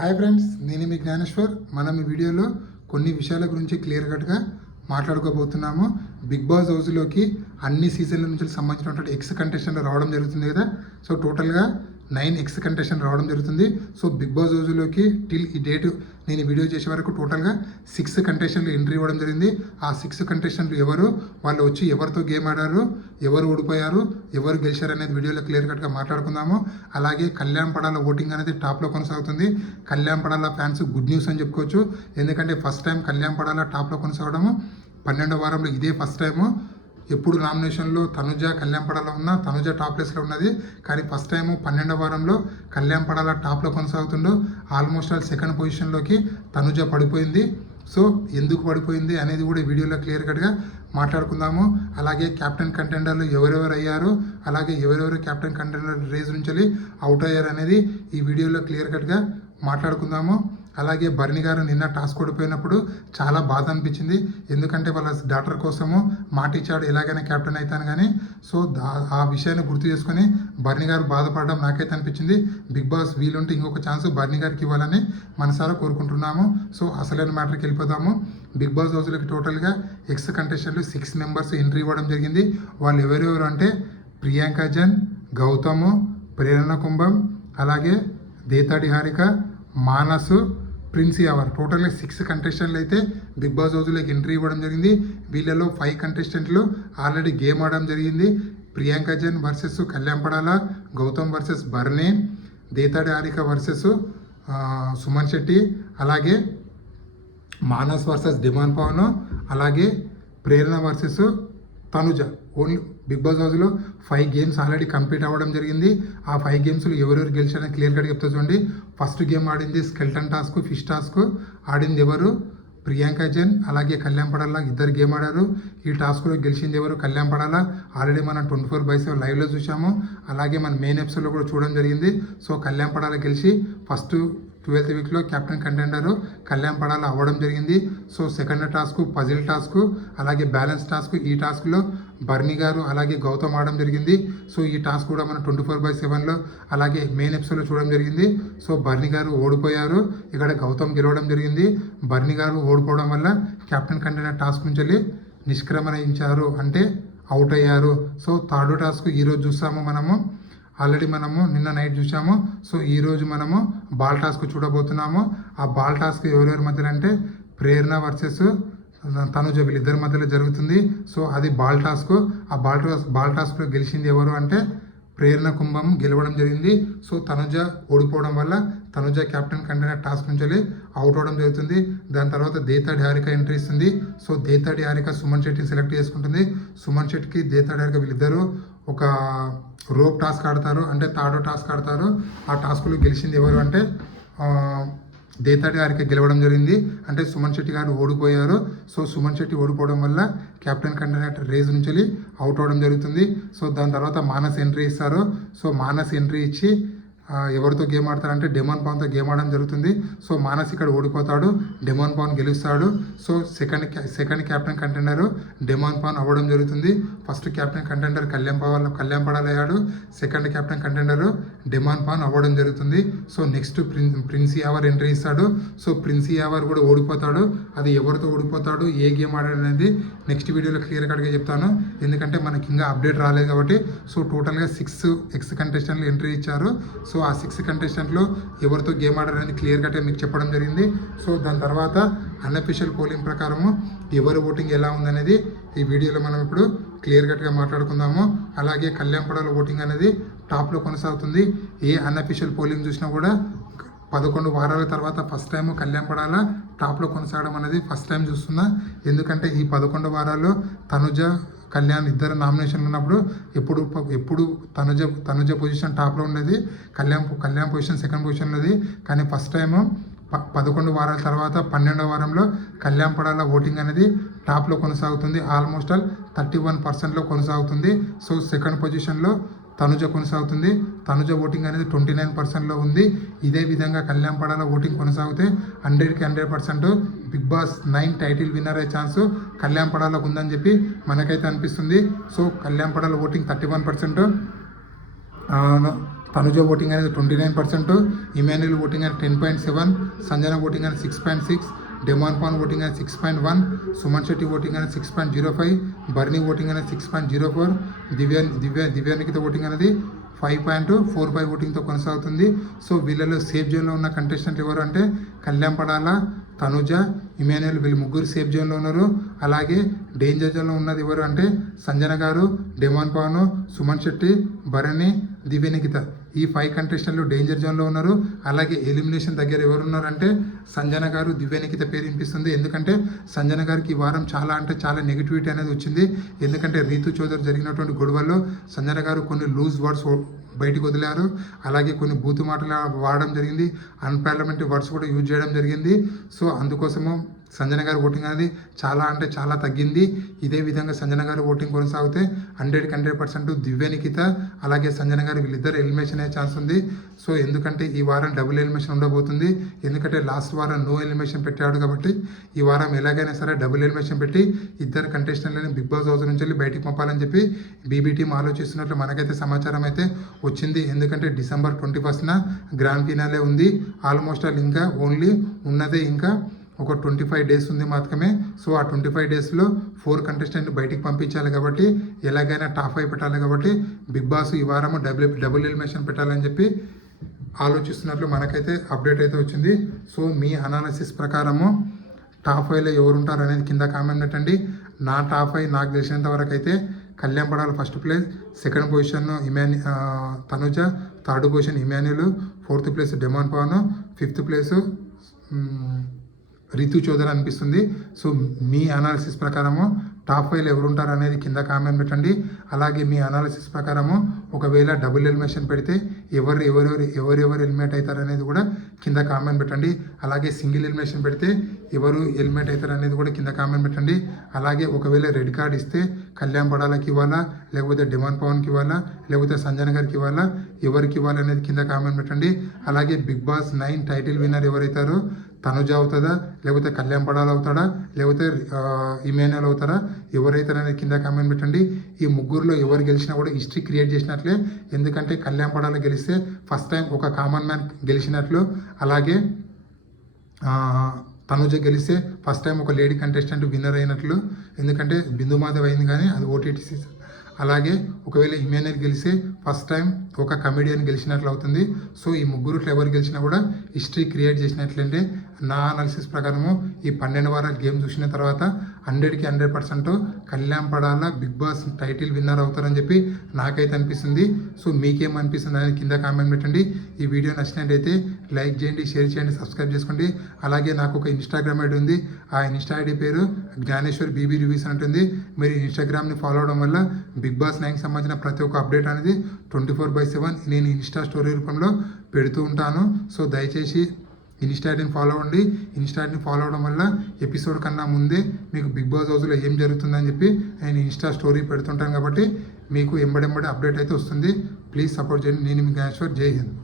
Hi friends, నేను మీ జ్ఞానేశ్వర్. మనం ఈ వీడియోలో కొన్ని విషయాల గురించి క్లియర్ కట్గా మాట్లాడుకోబోతున్నాము. బిగ్ బాస్ హౌస్లోకి అన్ని సీజన్ల నుంచి సంబంధించినటువంటి ఎక్స్ కంటెస్టెంట్లు రావడం జరుగుతుంది కదా. సో టోటల్గా 9 ఎక్స్ కంటెస్టెంట్ రావడం జరుగుతుంది. సో బిగ్ బాస్ హౌస్లోకి టిల్ ఈ డేటు నేను వీడియో చేసే వరకు టోటల్గా 6 కంటెస్టెంట్లు ఎంట్రీ ఇవ్వడం జరిగింది. ఆ 6 కంటెస్టెంట్లు ఎవరు, వాళ్ళు వచ్చి ఎవరితో గేమ్ ఆడారు, ఎవరు ఓడిపోయారు, ఎవరు గెలిచారు అనేది వీడియోలో క్లియర్ కట్గా మాట్లాడుకుందాము. అలాగే కళ్యాణ్ పడాల ఓటింగ్ అనేది టాప్లో కొనసాగుతుంది. Kalyan Padala fans good news అని చెప్పుకోవచ్చు. ఎందుకంటే ఫస్ట్ టైం కళ్యాణ్ పడాల టాప్లో కొనసాగడము 12వ వారంలో ఇదే ఫస్ట్ టైము. ఎప్పుడు నామినేషన్లో తనుజ కళ్యాణ్ పడాల ఉన్న తనుజ టాప్ ప్లేస్లో ఉన్నది, కానీ ఫస్ట్ టైము 12వ వారంలో కళ్యాణ్ పడాల టాప్లో కొనసాగుతుండో ఆల్మోస్ట్ ఆల్ సెకండ్ పొజిషన్లోకి తనుజ పడిపోయింది. సో ఎందుకు పడిపోయింది అనేది కూడా వీడియోలో క్లియర్ కట్గా మాట్లాడుకుందాము. అలాగే క్యాప్టెన్ కంటెండర్లు ఎవరెవరు అయ్యారు, అలాగే ఎవరెవరు క్యాప్టెన్ కంటెండర్ రేస్ నుంచి అవుట్ అయ్యారు అనేది ఈ వీడియోలో క్లియర్ కట్గా మాట్లాడుకుందాము. అలాగే బర్ని గారు నిన్న టాస్క్ ఓడిపోయినప్పుడు చాలా బాధ అనిపించింది. ఎందుకంటే వాళ్ళ డాక్టర్ కోసము మాట ఇచ్చాడు, ఎలాగైనా క్యాప్టెన్ అవుతాను కానీ. సో ఆ విషయాన్ని గుర్తు చేసుకొని బర్ని గారు బాధపడడం నాకైతే అనిపించింది. బిగ్ బాస్ వీలుంటే ఇంకొక ఛాన్స్ బర్ని గారికి ఇవ్వాలని మనసారా కోరుకుంటున్నాము. సో అసలైన మ్యాటర్కి వెళ్ళిపోదాము. బిగ్ బాస్ హౌస్లోకి టోటల్గా ఎక్స్ కంటెస్టెంట్లు 6 మెంబర్స్ ఎంట్రీ ఇవ్వడం జరిగింది. వాళ్ళు ఎవరెవరు అంటే ప్రియాంక జన్, గౌతము, ప్రేరణ కుంభం, అలాగే దేతాడి హారిక, మానసు, ప్రిన్స్ యావర్. టోటల్గా 6 కంటెస్టెంట్లు అయితే బిగ్ బాస్ హౌస్లోకి ఎంట్రీ ఇవ్వడం జరిగింది. వీళ్ళలో 5 కంటెస్టెంట్లు ఆల్రెడీ గేమ్ ఆడడం జరిగింది. ప్రియాంక జన్ వర్సెస్ కళ్యాణ్ పడాల, గౌతమ్ వర్సెస్ బర్నే, దేతాడి హారిక వర్సెస్ సుమన్ శెట్టి, అలాగే మానస్ వర్సెస్ డిమాన్ పవన్, అలాగే Prerana versus Tanuja. Only Bigg Boss హౌస్లో 5 గేమ్స్ ఆల్రెడీ కంప్లీట్ అవ్వడం జరిగింది. ఆ 5 గేమ్స్లో ఎవరెవరు గెలిచారని క్లియర్ కట్గా చెప్తా చూడండి. ఫస్ట్ గేమ్ ఆడింది స్కెల్టన్ టాస్క్, ఫిష్ టాస్క్ ఆడింది ఎవరు, ప్రియాంక జన్, అలాగే కళ్యాణ్ పడాల. ఇద్దరు గేమ్ ఆడారు. ఈ టాస్క్లో గెలిచింది ఎవరు, కళ్యాణ్ పడాల. ఆల్రెడీ మనం 24/7 లైవ్లో చూసాము. అలాగే మన మెయిన్ ఎపిసోడ్లో కూడా చూడడం జరిగింది. సో కళ్యాణ్ పడాల గెలిచి ఫస్ట్ 12th వీక్లో క్యాప్టెన్ కంటెండరు కళ్యాణ్ పడాల అవ్వడం జరిగింది. So second task puzzle task, అలాగే బ్యాలెన్స్ టాస్క్. ఈ టాస్క్లో బర్ని గారు అలాగే గౌతమ్ ఆడడం జరిగింది. సో ఈ టాస్క్ కూడా మనం 24/7లో అలాగే మెయిన్ ఎపిసోడ్లో చూడడం జరిగింది. సో బర్ని గారు ఓడిపోయారు, ఇక్కడ గౌతమ్ గెలవడం జరిగింది. బర్ని గారు ఓడిపోవడం వల్ల క్యాప్టెన్ కంటెండర్ టాస్క్ నుంచి నిష్క్రమణించారు, అంటే అవుట్ అయ్యారు. సో థర్డ్ టాస్క్ ఈరోజు చూస్తాము మనము. ఆల్రెడీ మనము నిన్న నైట్ చూసాము. సో ఈరోజు మనము బాల్ టాస్క్ చూడబోతున్నాము. ఆ బాల్ టాస్క్ ఎవరెవరి మధ్యలో అంటే ప్రేరణ వర్సెస్ తనుజ, వీళ్ళిద్దరి మధ్యలో జరుగుతుంది. సో అది బాల్ టాస్క్. ఆ బాల్ టాస్క్లో గెలిచింది ఎవరు అంటే ప్రేరణ కుంభం గెలవడం జరిగింది. సో తనుజ ఓడిపోవడం వల్ల తనుజ క్యాప్టెన్ కంటెండర్ టాస్క్ నుంచి అవుట్ అవ్వడం జరుగుతుంది. దాని తర్వాత దేతాడి హారిక ఎంట్రీ ఇస్తుంది. సో దేతాడి హారిక సుమన్ శెట్టిని సెలెక్ట్ చేసుకుంటుంది. సుమన్ శెట్టికి దేతాడి హారిక వీళ్ళిద్దరూ ఒక రోప్ టాస్క్ ఆడతారు, అంటే తాడో టాస్క్ ఆడతారు. ఆ టాస్క్లో గెలిచింది ఎవరు అంటే దేతాడి హారిక గెలవడం జరిగింది, అంటే సుమన్ శెట్టి గారు ఓడిపోయారు. సో సుమన్ శెట్టి ఓడిపోవడం వల్ల క్యాప్టెన్ కంటెండర్ రేస్ నుంచి అవుట్ అవ్వడం జరుగుతుంది. సో దాని తర్వాత మానస్ ఎంట్రీ ఇస్తారు. సో మానస్ ఎంట్రీ ఇచ్చి ఎవరితో గేమ్ ఆడతారంటే డెమాన్ పవన్తో గేమ్ ఆడడం జరుగుతుంది. సో మానస్ ఇక్కడ ఓడిపోతాడు, డెమాన్ పవన్ గెలుస్తాడు. So second captain contender Demon Pavan అవ్వడం జరుగుతుంది. First captain contender Kalyan Padal అయ్యాడు. Second captain contender Demon Pavan అవ్వడం జరుగుతుంది. So next Prince Yawar entry ఇస్తాడు. సో ప్రిన్స్ యావర్ కూడా ఓడిపోతాడు. అది ఎవరితో ఓడిపోతాడు, ఏ గేమ్ ఆడాడు అనేది నెక్స్ట్ వీడియోలో క్లియర్ కట్గా చెప్తాను. ఎందుకంటే మనకి ఇంకా అప్డేట్ రాలేదు కాబట్టి. సో టోటల్గా 6 ఎక్స్ కంటెస్టెంట్లు ఎంట్రీ ఇచ్చారు. సో ఆ 6 కంటెస్టెంట్లో ఎవరితో గేమ్ ఆడారు అనేది క్లియర్ కట్గా మీకు చెప్పడం జరిగింది. సో దాని తర్వాత అన్అఫీషియల్ పోలింగ్ ప్రకారము ఎవరు ఓటింగ్ ఎలా ఉందనేది ఈ వీడియోలో మనం ఇప్పుడు క్లియర్ కట్గా మాట్లాడుకుందాము. అలాగే కళ్యాణ్ పడాల ఓటింగ్ అనేది టాప్లో కొనసాగుతుంది. ఏ అన్అఫీషియల్ పోలింగ్ చూసినా కూడా 11 వారాల తర్వాత ఫస్ట్ టైం కళ్యాణ్ పడాల టాప్లో కొనసాగడం అనేది ఫస్ట్ టైం చూస్తున్నా. ఎందుకంటే ఈ 11 వారాల్లో తనుజ కళ్యాణ్ ఇద్దరు నామినేషన్లు ఉన్నప్పుడు ఎప్పుడు తనుజ పొజిషన్ టాప్లో ఉండేది, కళ్యాణ్ పొజిషన్ సెకండ్ పొజిషన్ ఉన్నది. కానీ ఫస్ట్ టైము 11 వారాల తర్వాత 12వ వారంలో కళ్యాణ్ పడాల ఓటింగ్ అనేది టాప్లో కొనసాగుతుంది. ఆల్మోస్ట్ ఆల్ 31%లో కొనసాగుతుంది. సో సెకండ్ పొజిషన్లో తనుజ కొనసాగుతుంది. తనుజ ఓటింగ్ అనేది 29%లో ఉంది. ఇదే విధంగా కళ్యాణ్ పడాల ఓటింగ్ కొనసాగితే 100కి 100% బిగ్ బాస్ 9 టైటిల్ విన్నర్ అయ్యే ఛాన్స్ కళ్యాణ్ పడాలకు ఉందని చెప్పి మనకైతే అనిపిస్తుంది. So Kalyan Padala voting 31%, Tanuja voting అనేది 29%, ఇమాన్యుల్ ఓటింగ్ అనేది 10.7, సంజన ఓటింగ్ అనేది 6.6, డెమాన్ పాన్ ఓటింగ్ అనేది 6.1, సుమన్ శెట్టి ఓటింగ్ అనేది 6.05, బర్నీ ఓటింగ్ అనేది 6.04, దివ్యానికిత ఓటింగ్ అనేది 5.45 ఓటింగ్తో కొనసాగుతుంది. సో వీళ్ళలో సేఫ్ జోన్లో ఉన్న కంటెస్టెంట్లు ఎవరు అంటే కళ్యాణ్ పడాల, తనుజ, ఇమాన్యుల్ వీళ్ళు ముగ్గురు సేఫ్ జోన్లో ఉన్నారు. అలాగే డేంజర్ జోన్లో ఉన్నది ఎవరు అంటే సంజన గారు, డెమాన్ పాను, సుమన్ శెట్టి, భరణి, దివ్యనికిత ఈ 5 కంటెస్టెంట్లు డేంజర్ జోన్లో ఉన్నారు. అలాగే ఎలిమినేషన్ దగ్గర ఎవరు ఉన్నారంటే సంజన గారు, దివ్యనికిత పేరు వినిపిస్తుంది. ఎందుకంటే సంజన గారికి ఈ వారం చాలా అంటే చాలా నెగిటివిటీ అనేది వచ్చింది. ఎందుకంటే రీతు చౌదరి జరిగినటువంటి గొడవల్లో సంజన గారు కొన్ని లూజ్ వర్డ్స్ బయటకు వదిలారు. అలాగే కొన్ని బూతు మాటలు వాడడం జరిగింది, అన్పార్లమెంటరీ వర్డ్స్ కూడా యూజ్ చేయడం జరిగింది. సో అందుకోసము సంజన గారి ఓటింగ్ అనేది చాలా అంటే చాలా తగ్గింది. ఇదే విధంగా సంజన గారి ఓటింగ్ కొనసాగితే 100% దివ్యనికిత అలాగే సంజన గారు వీళ్ళిద్దరు ఎలిమినేషన్ అయ్యే ఛాన్స్ ఉంది. సో ఎందుకంటే ఈ వారం డబుల్ ఎలిమినేషన్ ఉండబోతుంది. ఎందుకంటే లాస్ట్ వారం నో ఎలిమినేషన్ పెట్టాడు కాబట్టి ఈ వారం ఎలాగైనా సరే డబుల్ ఎలిమినేషన్ పెట్టి ఇద్దరు కంటెస్టెంట్లని బిగ్ బాస్ హౌస్ నుంచి వెళ్ళి బయటికి పంపాలని చెప్పి బీబీ టీం ఆలోచిస్తున్నట్లు మనకైతే సమాచారం అయితే వచ్చింది. ఎందుకంటే December 21న గ్రాండ్ ఫినాలే ఉంది. ఆల్మోస్ట్ ఆల్ ఇంకా ఓన్లీ ఉన్నదే ఇంకా ఒక 25 డేస్ ఉంది మాత్రమే. సో ఆ 25 డేస్లో 4 కంటెస్టెంట్ బయటికి పంపించాలి కాబట్టి ఎలాగైనా టాప్ 5 పెట్టాలి కాబట్టి బిగ్ బాస్ ఈ వారము డబుల్ ఎలిమినేషన్ పెట్టాలని చెప్పి ఆలోచిస్తున్నట్లు మనకైతే అప్డేట్ అయితే వచ్చింది. సో మీ అనాలిసిస్ ప్రకారము టాప్ 5లో ఎవరు ఉంటారు అనేది కింద కామెంట్ పెట్టండి. నా టాప్ 5 నాకు తెలిసినంత వరకు అయితే Kalyan Padala first place, second position Tanuja, third position Emmanuel, fourth place Demon Pavan, fifth place Ritu Chowdary అనిపిస్తుంది. సో మీ అనాలిసిస్ ప్రకారము టాప్ 5లో ఎవరు ఉంటారు అనేది కింద కామెంట్ పెట్టండి. అలాగే మీ అనాలిసిస్ ప్రకారము ఒకవేళ డబుల్ ఎలిమినేషన్ పెడితే ఎవరెవరు ఎలిమినేట్ అవుతారు అనేది కూడా కింద కామెంట్ పెట్టండి. అలాగే సింగిల్ ఎలిమినేషన్ పెడితే ఎవరు ఎలిమినేట్ అవుతారు అనేది కూడా కింద కామెంట్ పెట్టండి. అలాగే ఒకవేళ రెడ్ కార్డ్ ఇస్తే కళ్యాణ్ పడాలకి ఇవ్వాలా, లేకపోతే డిమాండ్ పవన్కి ఇవ్వాలా, లేకపోతే సంజన గారికి ఇవ్వాలా, ఎవరికి ఇవ్వాలి అనేది కింద కామెంట్ పెట్టండి. అలాగే బిగ్ బాస్ 9 టైటిల్ విన్నర్ ఎవరైతారో తనుజ అవుతుందా, లేకపోతే కళ్యాణ్ పడాల అవుతాడా, లేకపోతే ఇమాన్యుల్ అవుతారా, ఎవరైతారనేది కింద కామెంట్ పెట్టండి. ఈ ముగ్గురులో ఎవరు గెలిచినా కూడా హిస్టరీ క్రియేట్ చేసినట్లే. ఎందుకంటే కళ్యాణ్ పడాల గెలిస్తే ఫస్ట్ టైం ఒక కామన్ మ్యాన్ గెలిచినట్లు, అలాగే తనుజ గెలిస్తే ఫస్ట్ టైం ఒక లేడీ కంటెస్టెంట్ విన్నర్ అయినట్లు. ఎందుకంటే బిందు మాధవ్ అయింది కానీ అది ఓటీటీ సీజన్. అలాగే ఒకవేళ ఇమాన్యుల్ గెలిస్తే ఫస్ట్ టైం ఒక కమెడియన్ గెలిచినట్లు అవుతుంది. సో ఈ ముగ్గురుట్లో ఎవరు గెలిచినా కూడా హిస్టరీ క్రియేట్ చేసినట్లంటే నా అనాలిసిస్ ప్రకారము ఈ 12 వారాల గేమ్ చూసిన తర్వాత 100కి 100% Kalyan Padala Bigg Boss title winner అవుతారని చెప్పి నాకైతే అనిపిస్తుంది. సో మీకేమనిపిస్తుంది అనేది కింద కామెంట్ పెట్టండి. ఈ వీడియో నచ్చినట్టయితే లైక్ చేయండి, షేర్ చేయండి, సబ్స్క్రైబ్ చేసుకోండి. అలాగే నాకు ఒక ఇన్స్టాగ్రామ్ ఐడి ఉంది. ఆ ఇన్స్టా ఐడి పేరు జ్ఞానేశ్వర్ బీబీ రివ్యూస్ ఉంటుంది. మీరు ఇన్స్టాగ్రామ్ని ఫాలో అవడం వల్ల బిగ్ బాస్ 9కి సంబంధించిన ప్రతి ఒక్క అప్డేట్ అనేది 24/7 నేను ఇన్స్టా స్టోరీ రూపంలో పెడుతూ ఉంటాను. సో దయచేసి ఇన్స్టా ఐడిని ఫాలో అవ్వండి. ఇన్స్టా ఐడిని ఫాలో అవడం వల్ల ఎపిసోడ్ కన్నా ముందే మీకు బిగ్ బాస్ హౌస్లో ఏం జరుగుతుందని చెప్పి నేను ఇన్స్టా స్టోరీ పెడుతుంటాను కాబట్టి మీకు ఎంబడెంబడి అప్డేట్ అయితే వస్తుంది. ప్లీజ్ సపోర్ట్ చేయండి. నేను మీ జ్ఞానేశ్వర్. జై హింద్.